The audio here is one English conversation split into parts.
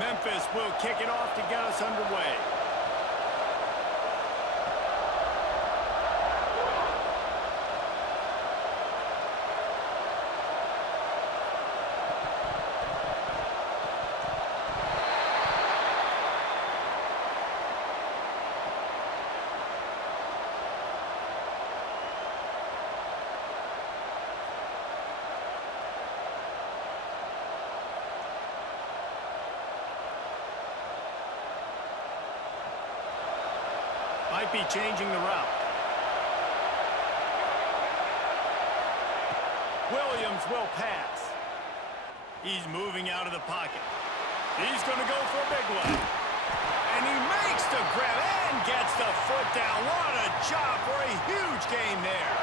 Memphis will kick it off to get us underway. Might be changing the route. Williams will pass. He's moving out of the pocket. He's going to go for a big one. And he makes the grab and gets the foot down. What a job for a huge gain there.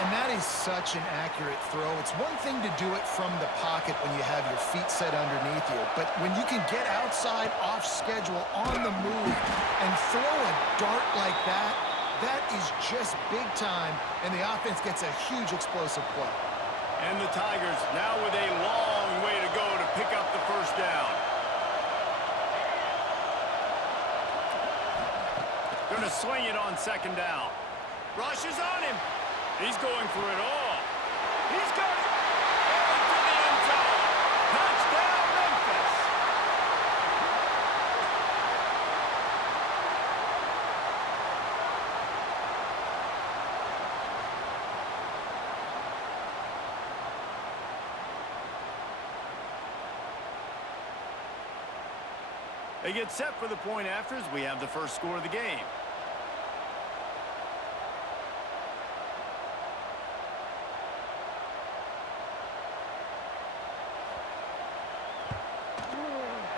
And that is such an accurate throw. It's one thing to do it from the pocket when you have your feet set underneath you, but when you can get outside, off schedule, on the move, and throw a dart like that, that is just big time, and the offense gets a huge explosive play. And the Tigers now with a long way to go to pick up the first down. Going to swing it on second down. Rush is on him. He's going for it all. He's got it. Into the end zone. Touchdown, Memphis. They get set for the point after as we have the first score of the game.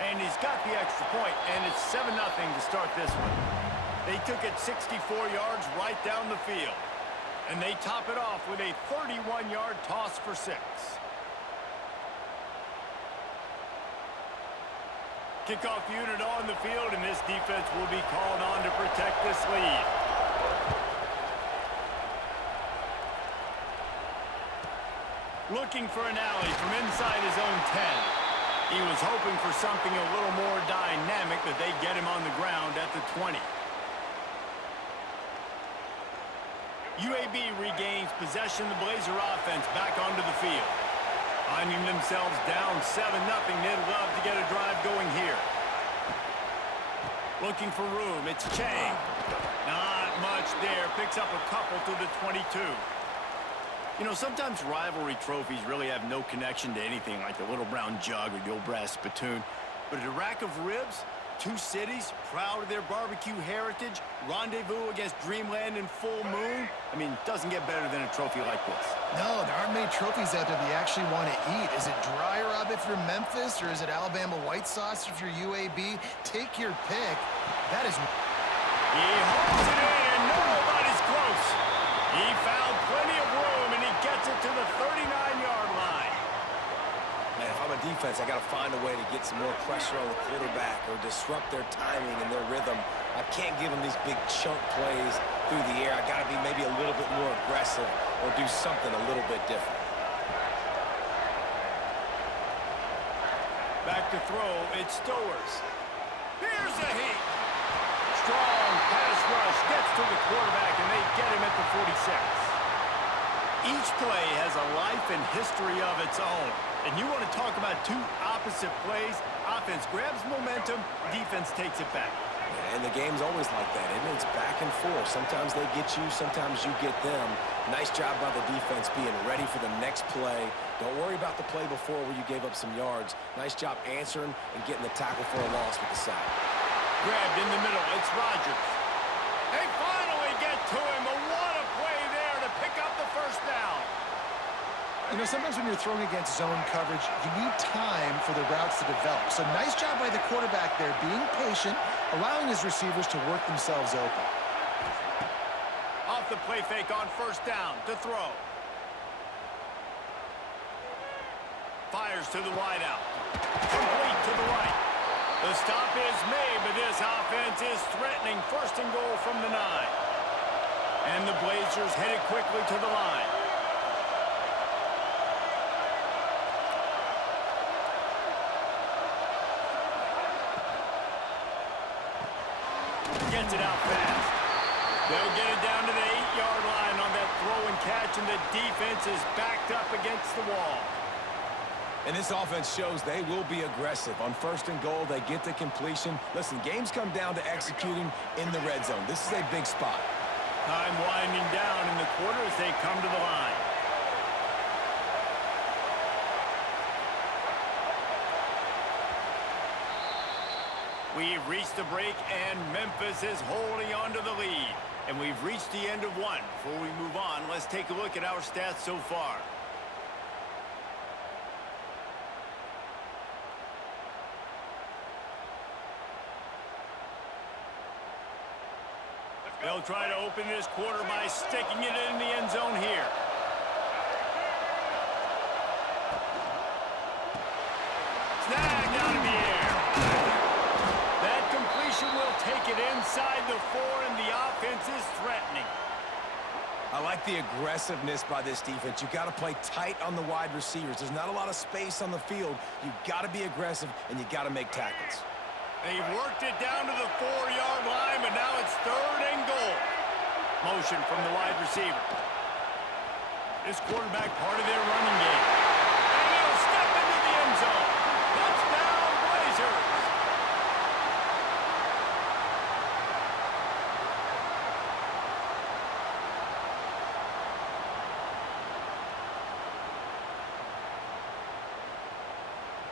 And he's got the extra point, and it's 7-0 to start this one. They took it 64 yards right down the field. And they top it off with a 31-yard toss for 6. Kickoff unit on the field, and this defense will be called on to protect this lead. Looking for an alley from inside his own 10. He was hoping for something a little more dynamic, but they get him on the ground at the 20. UAB regains possession of the Blazer offense back onto the field. Finding themselves down 7-0, they'd love to get a drive going here. Looking for room, it's Chang. Not much there, picks up a couple to the 22. You know, sometimes rivalry trophies really have no connection to anything like the little brown jug or the old brass spittoon. But a rack of ribs, two cities, proud of their barbecue heritage, rendezvous against Dreamland and Full Moon. I mean, doesn't get better than a trophy like this. No, there aren't many trophies out there that you actually want to eat. Is it dry rub if you're Memphis, or is it Alabama white sauce if you're UAB? Take your pick. That is... He holds it in, and nobody's close. He found plenty of room, and he gets it to the 39-yard line. Man, if I'm a defense, I got to find a way to get some more pressure on the quarterback or disrupt their timing and their rhythm. I can't give them these big chunk plays through the air. I got to be maybe a little bit more aggressive or do something a little bit different. Back to throw, it's Stowers. Here's a heat. Strong pass rush gets to the quarterback, and they get him at the 46. Each play has a life and history of its own. And you want to talk about two opposite plays. Offense grabs momentum, defense takes it back. And the game's always like that, isn't it? It's back and forth. Sometimes they get you, sometimes you get them. Nice job by the defense being ready for the next play. Don't worry about the play before where you gave up some yards. Nice job answering and getting the tackle for a loss with the sack. Grabbed in the middle, it's Rodgers. They finally get to him, but what a play there to pick up the first down. You know, sometimes when you're throwing against zone coverage, you need time for the routes to develop. So nice job by the quarterback there, being patient, allowing his receivers to work themselves open. Off the play fake on first down to throw. Fires to the wideout. Complete to the right. The stop is made, but this offense is threatening first and goal from the 9. And the Blazers headed quickly to the line. gets it out fast. They'll get it down to the 8-yard line on that throw and catch, and the defense is backed up against the wall. And this offense shows they will be aggressive. On 1st and goal, they get the completion. Listen, games come down to executing in the red zone. This is a big spot. Time winding down in the quarter as they come to the line. We've reached the break, and Memphis is holding on to the lead. And we've reached the end of one. Before we move on, let's take a look at our stats so far. They'll try to open this quarter by sticking it in the end zone here. Snagged out of the air. That completion will take it inside the 4, and the offense is threatening. I like the aggressiveness by this defense. You got to play tight on the wide receivers. There's not a lot of space on the field. You got to be aggressive, and you got to make tackles. They've worked it down to the 4-yard line, but now it's 3rd and goal. Motion from the wide receiver. This quarterback part of their running game. And he'll step into the end zone. Touchdown, Blazers.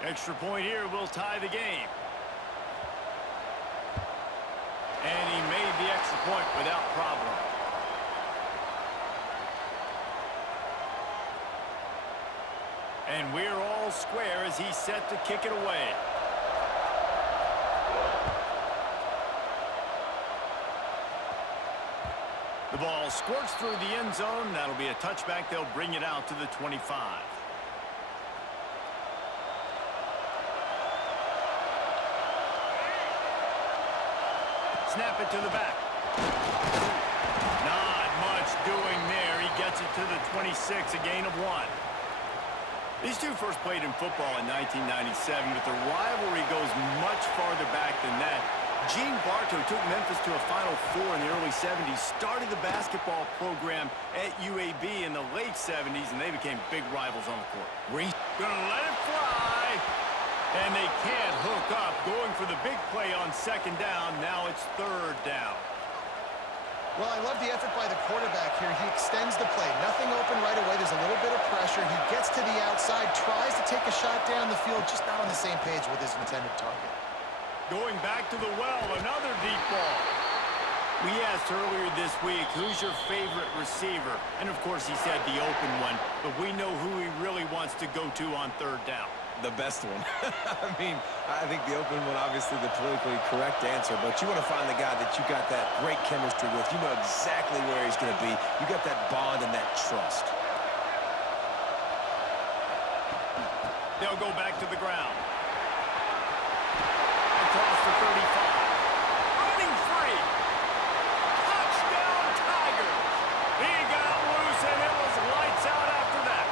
Extra point here will tie the game. And he made the extra point without problem. And we're all square as he's set to kick it away. The ball squirts through the end zone. That'll be a touchback. They'll bring it out to the 25. Snap it to the back. Not much doing there. He gets it to the 26, a gain of 1. These two first played in football in 1997, but the rivalry goes much farther back than that. Gene Bartow took Memphis to a Final Four in the early 70s, started the basketball program at UAB in the late 70s, and they became big rivals on the court. Gonna let it fly. And they can't hook up. Going for the big play on 2nd down. Now it's 3rd down. Well, I love the effort by the quarterback here. He extends the play. Nothing open right away. There's a little bit of pressure. He gets to the outside, tries to take a shot down the field, just not on the same page with his intended target. Going back to the well, another deep ball. We asked earlier this week, who's your favorite receiver? And, of course, he said the open one. But we know who he really wants to go to on 3rd down. The best one. I mean, I think the open one, obviously the politically correct answer, but you want to find the guy that you got that great chemistry with. You know exactly where he's going to be. You got that bond and that trust. They'll go back to the ground. Across the 35. Running free. Touchdown, Tigers. He got loose, and it was lights out after that.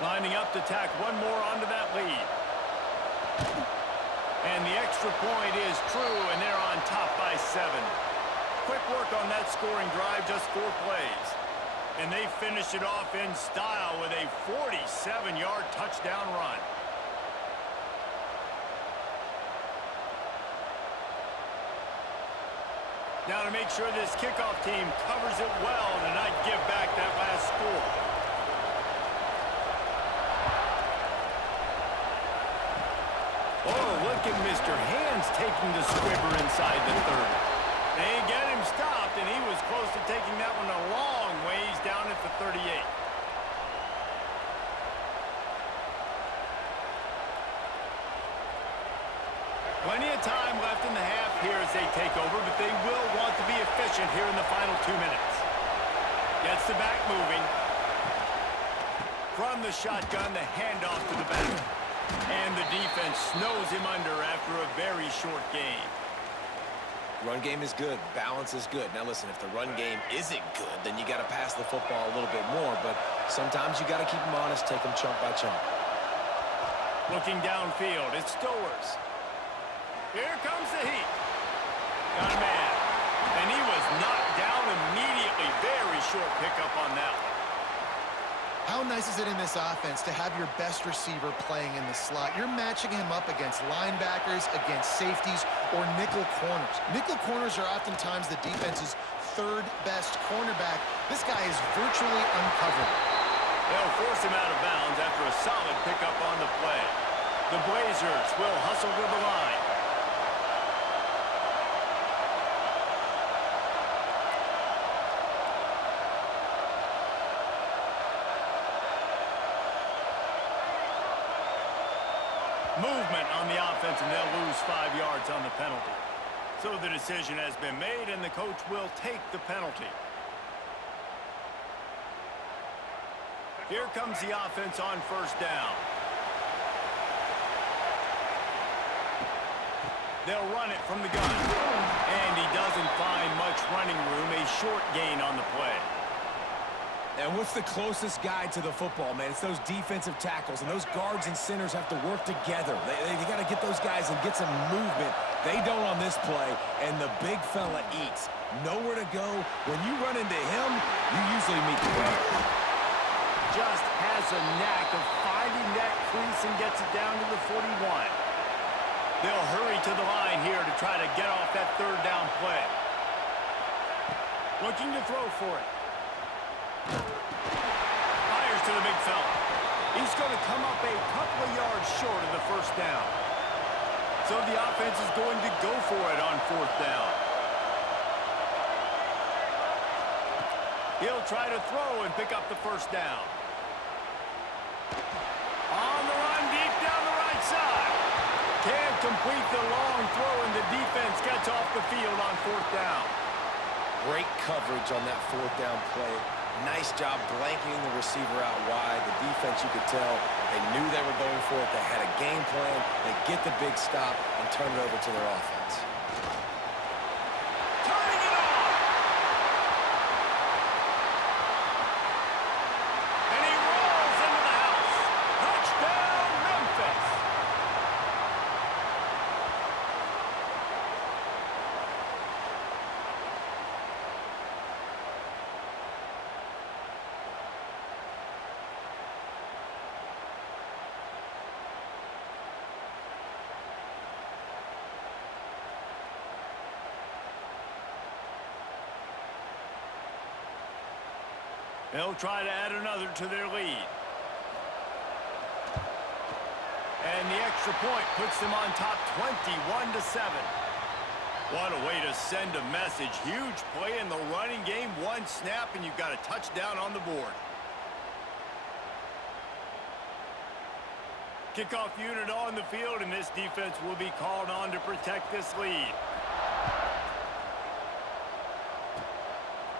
Lining up to tack one more onto that lead. And the extra point is true, and they're on top by 7. Quick work on that scoring drive, just 4 plays. And they finish it off in style with a 47-yard touchdown run. Now to make sure this kickoff team covers it well to not give back that last score. Oh, look at Mr. Hands taking the squibber inside the 30. They get him stopped, and he was close to taking that one a long ways down at the 38. Plenty of time left in the half here as they take over, but they will want to be efficient here in the final 2 minutes. Gets the back moving. From the shotgun, the handoff to the back. And the defense snows him under after a very short game. Run game is good. Balance is good. Now, listen, if the run game isn't good, then you got to pass the football a little bit more. But sometimes you got to keep them honest, take them chunk by chunk. Looking downfield, it's Stowers. Here comes the heat. Got a man. And he was knocked down immediately. Very short pickup on that one. How nice is it in this offense to have your best receiver playing in the slot? You're matching him up against linebackers, against safeties, or nickel corners. Nickel corners are oftentimes the defense's third best cornerback. This guy is virtually uncovered. They'll force him out of bounds after a solid pickup on the play. The Blazers will hustle to the line. Movement on the offense, and they'll lose 5 yards on the penalty. So the decision has been made, and the coach will take the penalty. Here comes the offense on first down. They'll run it from the gun. And he doesn't find much running room. A short gain on the play. And what's the closest guy to the football, man? It's those defensive tackles, and those guards and centers have to work together. They got to get those guys and get some movement. They don't on this play, and the big fella eats. Nowhere to go. When you run into him, you usually meet the winner. Just has a knack of finding that crease and gets it down to the 41. They'll hurry to the line here to try to get off that third down play. Looking to throw for it. Fires to the big fella. He's going to come up a couple of yards short of the first down. So the offense is going to go for it on fourth down. He'll try to throw and pick up the first down. On the run, deep down the right side. Can't complete the long throw, and the defense gets off the field on fourth down. Great coverage on that fourth down play. Nice job blanketing the receiver out wide. The defense, you could tell, they knew they were going for it. They had a game plan. They get the big stop and turn it over to their offense. Turning it on! And he rolls into the house. Touchdown, Memphis! They'll try to add another to their lead. And the extra point puts them on top 21-7. What a way to send a message. Huge play in the running game. One snap, and you've got a touchdown on the board. Kickoff unit on the field, and this defense will be called on to protect this lead.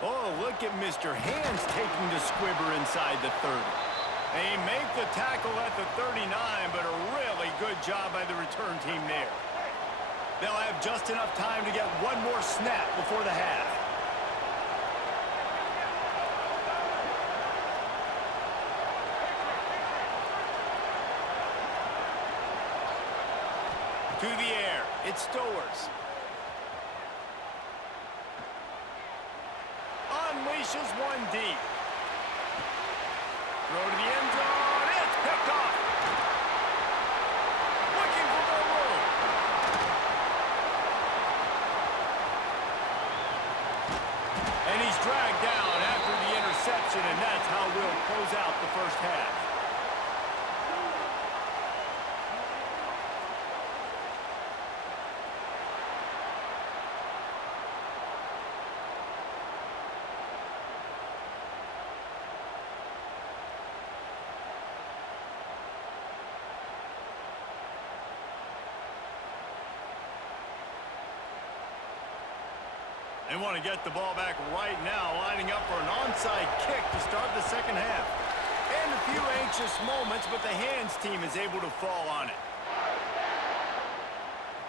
Oh, look at Mr. Hands taking the squibber inside the 30. They make the tackle at the 39, but a really good job by the return team there. They'll have just enough time to get one more snap before the half. To the air, it's Stowers. Unleashes one deep. Throw to the end zone. It's picked off. Looking for more room. And he's dragged down after the interception, and that's how we'll close out the first half. They want to get the ball back right now, lining up for an onside kick to start the second half. And a few anxious moments, but the Hands team is able to fall on it.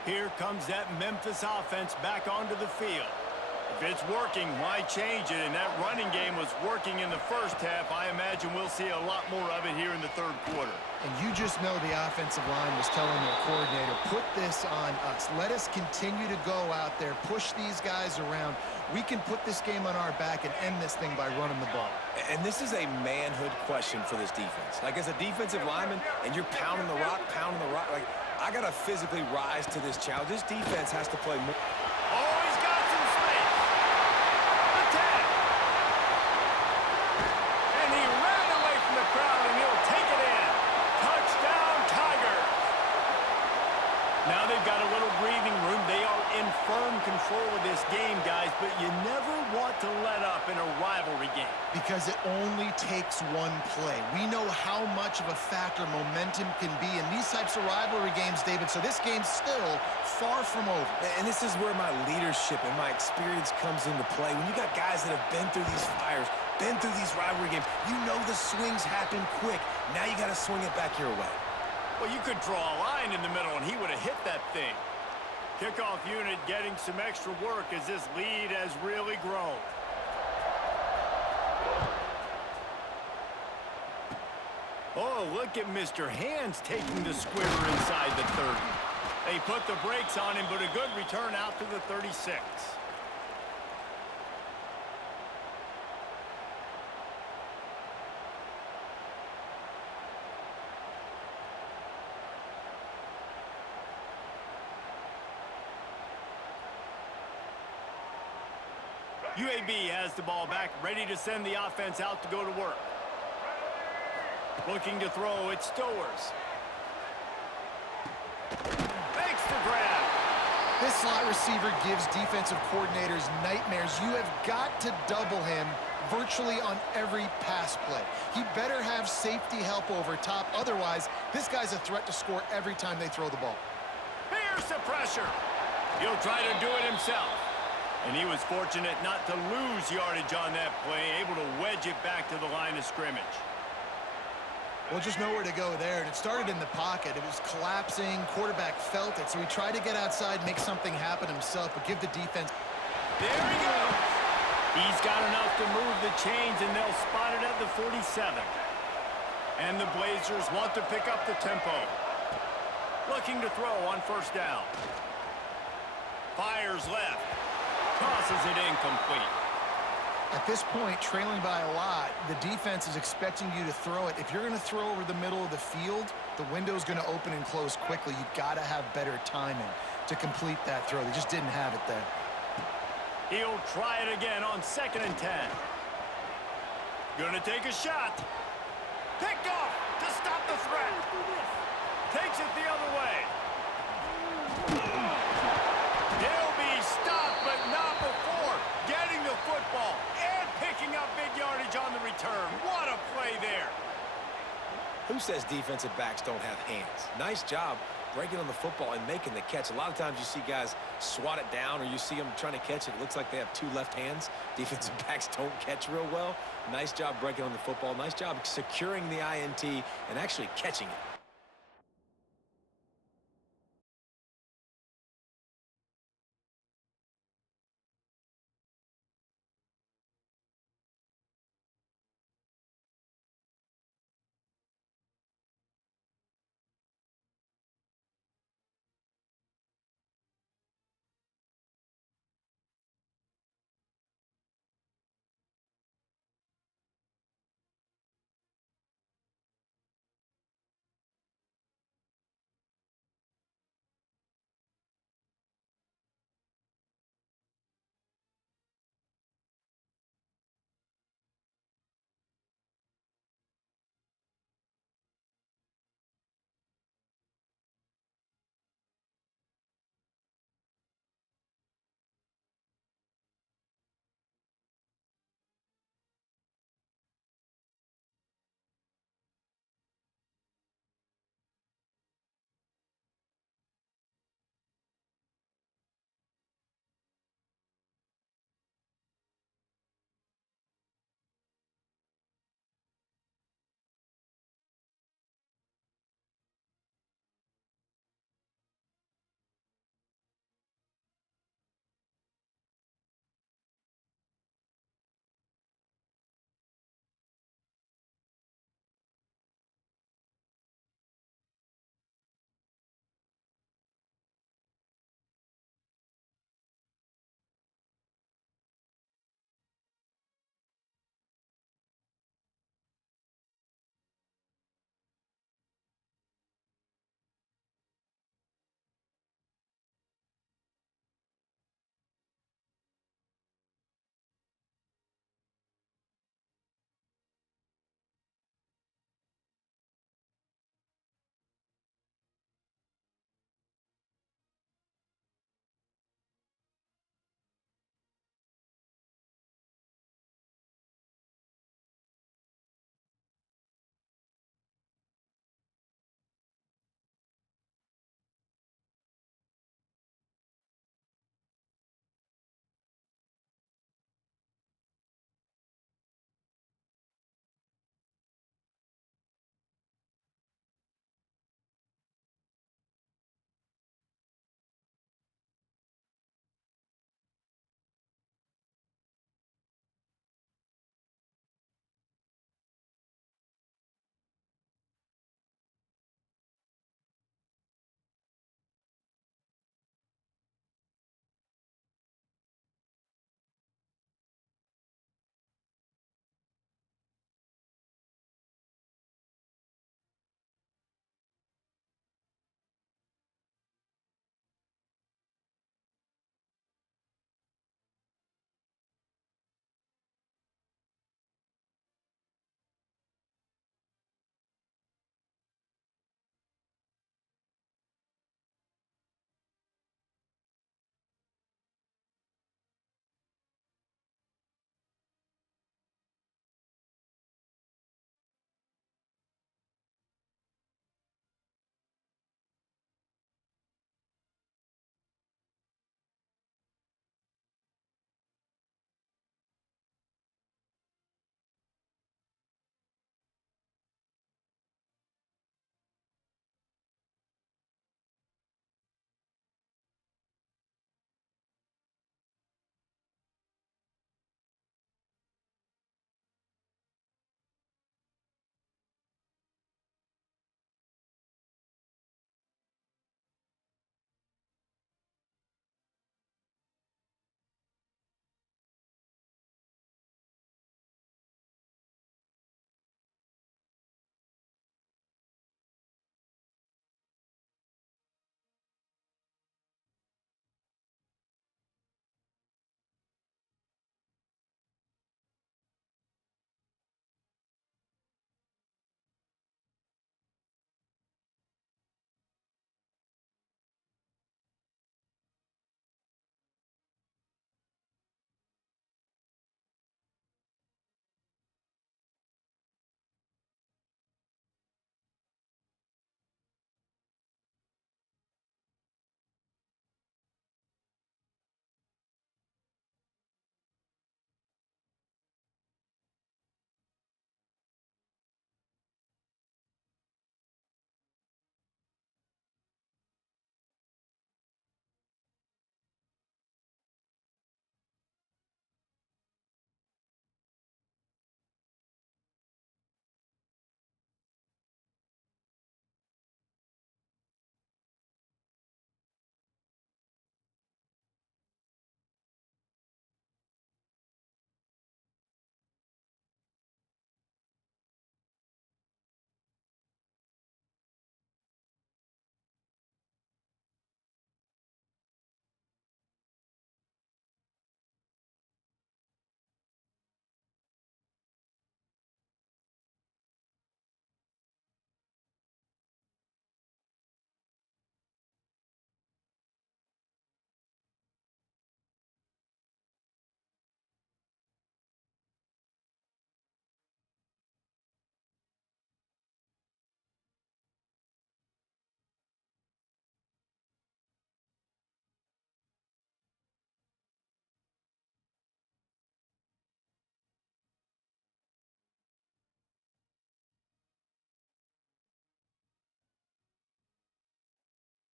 Here comes that Memphis offense back onto the field. If it's working, why change it? And that running game was working in the first half. I imagine we'll see a lot more of it here in the third quarter. And you just know the offensive line was telling their coordinator, put this on us. Let us continue to go out there, push these guys around. We can put this game on our back and end this thing by running the ball. And this is a manhood question for this defense. Like, as a defensive lineman, and you're pounding the rock, like, I got to physically rise to this challenge. This defense has to play more. Oh, he's got some space. Attack. And he ran away from the crowd, and he'll take it in. Touchdown, Tigers. Now they've got a little breathing room. They are in firm control of this game, guys, but you never want to let up in a rivalry game. Because it only takes one play. We know how much of a factor momentum can be in these types of rivalry games, David, so this game's still far from over. And this is where my leadership and my experience comes into play. When you got guys that have been through these fires, been through these rivalry games, you know the swings happen quick. Now you got to swing it back your way. Well, you could draw a line in the middle, and he would have hit that thing. Kickoff unit getting some extra work as this lead has really grown. Oh, look at Mr. Hands taking the squibber inside the 30. They put the brakes on him, but a good return out to the 36. UAB has the ball back, ready to send the offense out to go to work. Looking to throw, it's Stowers. Makes the grab. This slot receiver gives defensive coordinators nightmares. You have got to double him virtually on every pass play. He better have safety help over top. Otherwise, this guy's a threat to score every time they throw the ball. Here's the pressure. He'll try to do it himself. And he was fortunate not to lose yardage on that play, able to wedge it back to the line of scrimmage. Well, just nowhere to go there. And it started in the pocket. It was collapsing. Quarterback felt it. So he tried to get outside, make something happen himself, but give the defense. There he goes. He's got enough to move the chains, and they'll spot it at the 47. And the Blazers want to pick up the tempo. Looking to throw on first down. Fires left. Tosses it incomplete. At this point, trailing by a lot, the defense is expecting you to throw it. If you're going to throw over the middle of the field, the window's going to open and close quickly. You've got to have better timing to complete that throw. They just didn't have it there. He'll try it again on 2nd and 10. Gonna take a shot. Picked off to stop the threat. Takes it the other way. He'll be stopped, but not before getting the football and picking up big yardage on the return. What a play there. Who says defensive backs don't have hands? Nice job breaking on the football and making the catch. A lot of times you see guys swat it down, or you see them trying to catch it. It looks like they have two left hands. Defensive backs don't catch real well. Nice job breaking on the football. Nice job securing the INT and actually catching it.